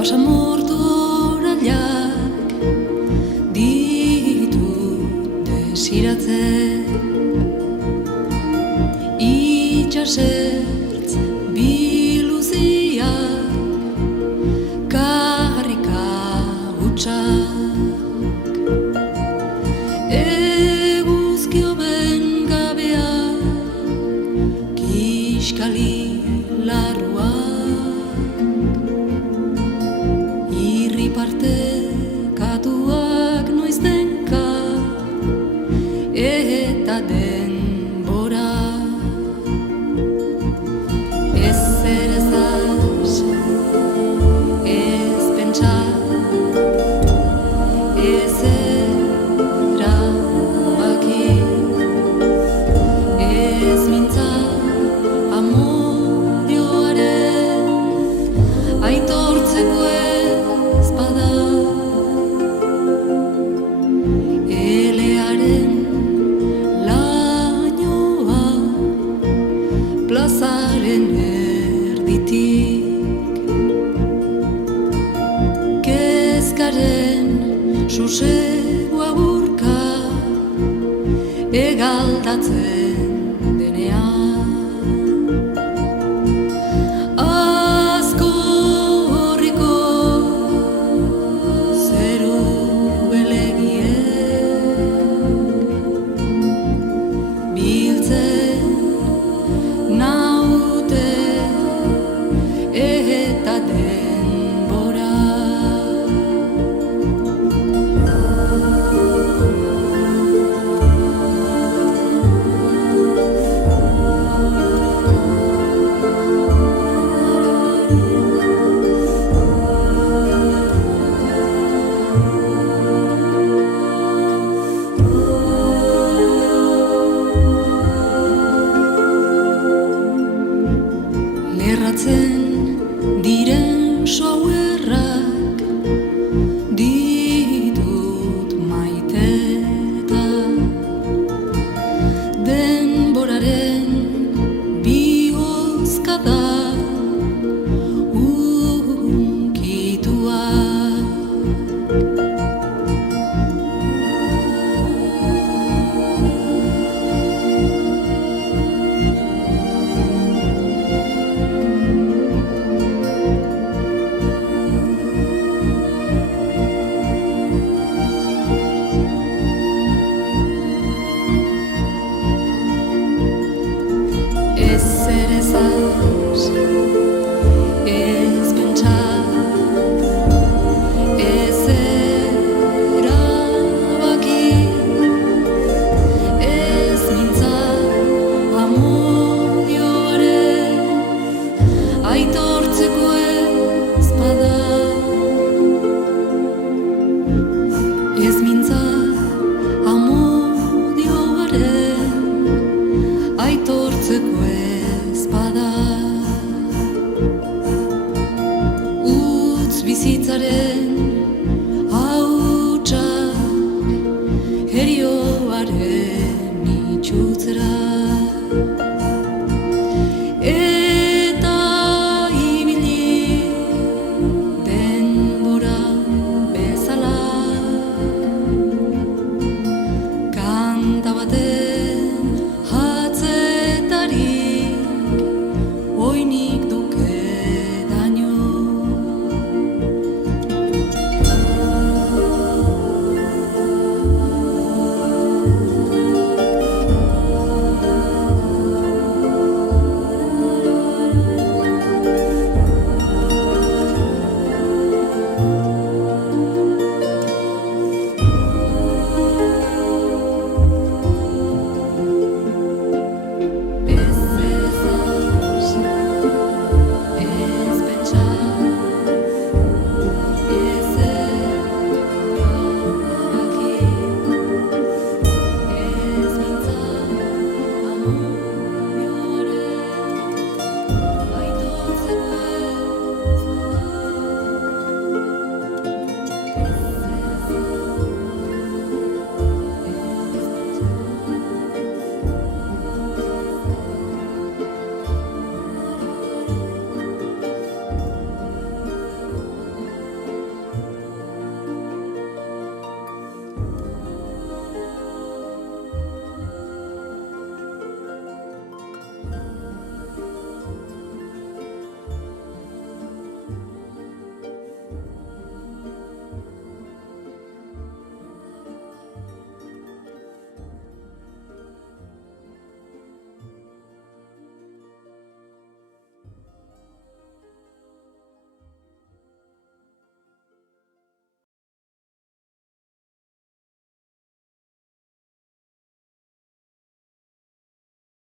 Basamortoraiak ditut desiratzen, itxasertz biluziak karrika hutsak, eguzkio bengabea kiskali larruak, partekatuak noiztenka eta denbora, ezer ezaz, ez pentsa, ez erabaki, ez mintza amodioaren aitortzeko ezpada. Plazaren erditik, kezkaren susegua burka egaldatzen denean, asko horriko zeru belegiek biltzen naute eta denbora. Lerratzen diren soerrak ditut maiteta, denboraren bihozkada unkituak. Ezer ezaz, ez pentsa, ez erabaki, ez mintza amodioaren aitortzeko ezpada, ez mintza amodioaren aitortzeko ezpada, utz bizitzaren hautsak herioaren itxutzera.